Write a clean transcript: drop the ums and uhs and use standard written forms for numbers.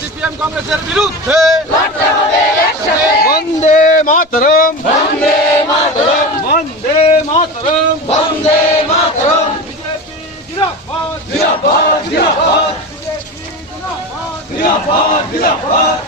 CPM কংগ্রেসের বিরুদ্ধে বন্দে মাতরম, বন্দে মাতরম, বন্দে মাতরম, বন্দে মাতরম। BJP জিন্দাবাদ, জিন্দাবাদ, জিন্দাবাদ। বিজেপি জিন্দাবাদ, জিন্দাবাদ, জিন্দাবাদ।